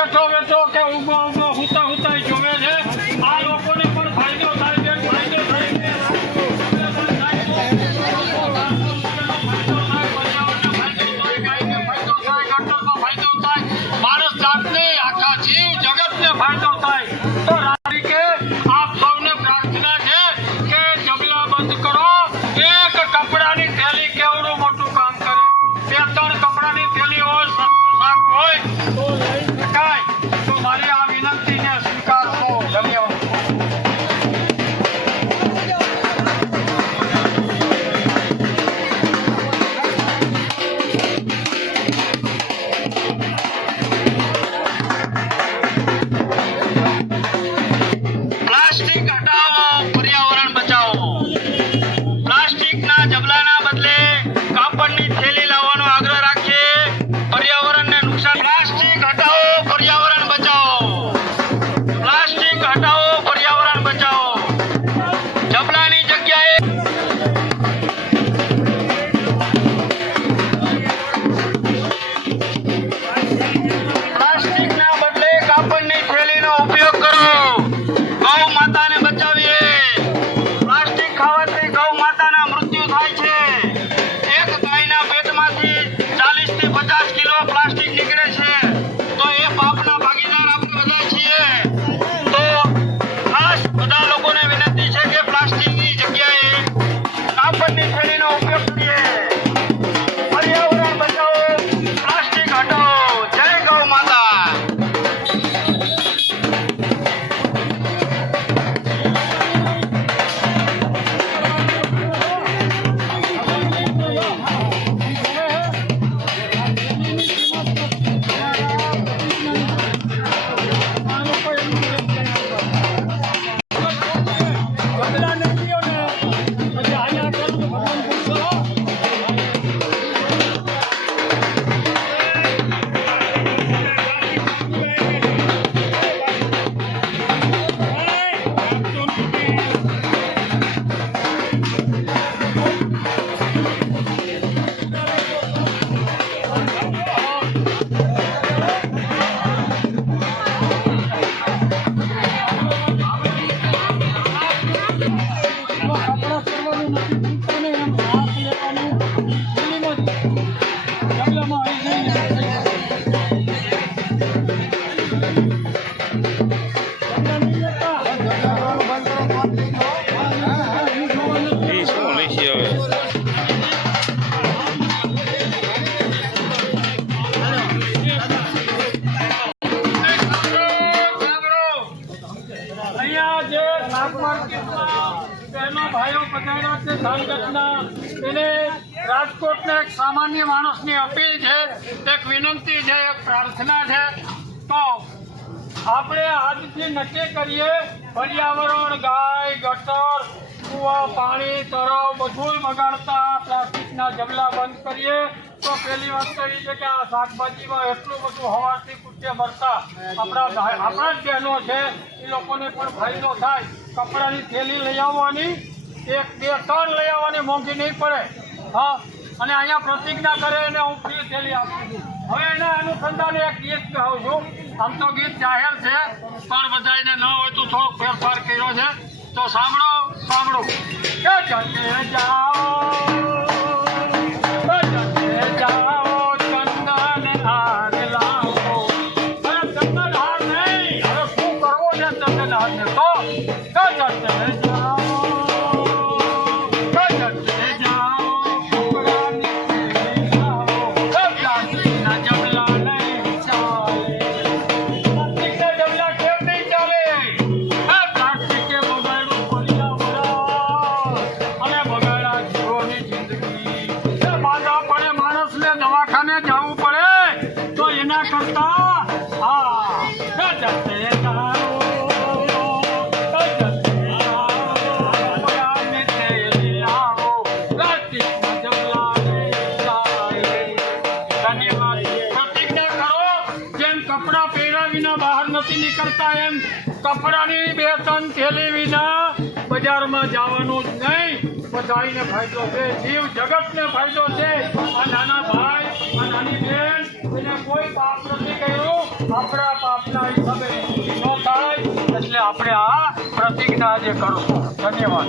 Kartoffeln, Kartoffeln. ધાનગઢના એને રાજકોટના એક સામાન્ય માણસની અપીલ છે, એક વિનંતી છે, એક પ્રાર્થના છે. તો આપણે આજથી નક્કી કરીએ, પર્યાવરણ, ગાય, ગટર, કૂવા, પાણી, તળાવ બધું બગાડતા પ્લાસ્ટિકના જબલા બંધ કરીએ. તો પહેલી વાત કરી છે કે આ શાકભાજીમાં એટલું બધું હવાથી કુટે ભરતા આપણા આપણા જ બહેનો છે, એ લોકોને પણ ફાયદો થાય. કપડાની થેલી લઈ આવવાની એક, બે, ત્રણ લઈ આવવાની મોંઘી નહીં પડે. હા, અને અહીંયા પ્રતિજ્ઞા કરે એને હું ફ્રી થેલી આપું છું. હવે એના અનુસંધાને એક ગીત કહું છું. આમ તો ગીત જાહેર છે, પણ બધાને ન હોય તો થોડોક ફેરફાર કર્યો છે. તો સાંભળો સાંભળો. કે જાઓ. દવાખાને જવું પડે, તો એના કરતા, હા વિના બહાર નથી નીકળતા એમ કપડાની બે ત્રણ થેલી વિના બજારમાં જવાનું જ નહીં બધાયને ફાયદો છે. જીવ જગતને ફાયદો છે. આ નાના ભાઈ, આ નાની બેન, એને કોઈ પાપ નથી કર્યું. આપણા પાપના હિસાબે ન થાય. એટલે આપણે આ પ્રતિજ્ઞા આજે કરશું. ધન્યવાદ.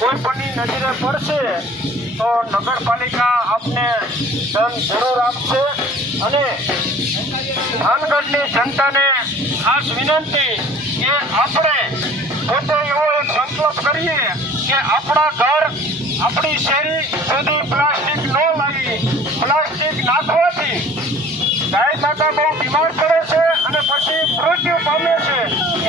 કોઈ પણની નજરે પડશે તો નગરપાલિકા આપને ધન જરૂર આપશે અને થાનગઢની જનતાને ખાસ વિનંતી કે આપણે પોતે એવો એક સંકલ્પ કરીએ કે આપણા ઘર, આપણી શેરી સુધી પ્લાસ્ટિક ન લાવી પ્લાસ્ટિક નાખવાથી ગાય માતા બહુ બીમાર પડે છે અને પછી મૃત્યુ પામે છે.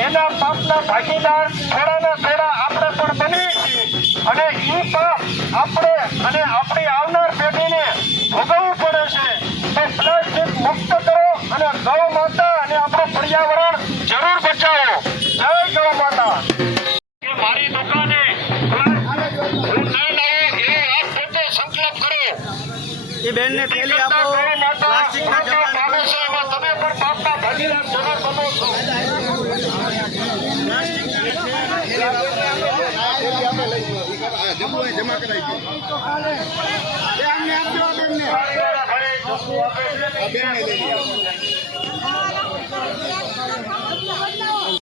એના પાપના ભાગીદાર થોડાના થોડા આપણે પણ બનીએ છીએ. અને એ પાપ આપણે અને આપણી આવનાર પેઢીને ભોગવવું પડે છે. તો પ્લાસ્ટિક મુક્ત કરો અને ગૌ માતા અને આપણું પર્યાવરણ બેનને થેલી આપો. પ્લાસ્ટિકના જમવાનું જમા કરાવી બેનને લઈ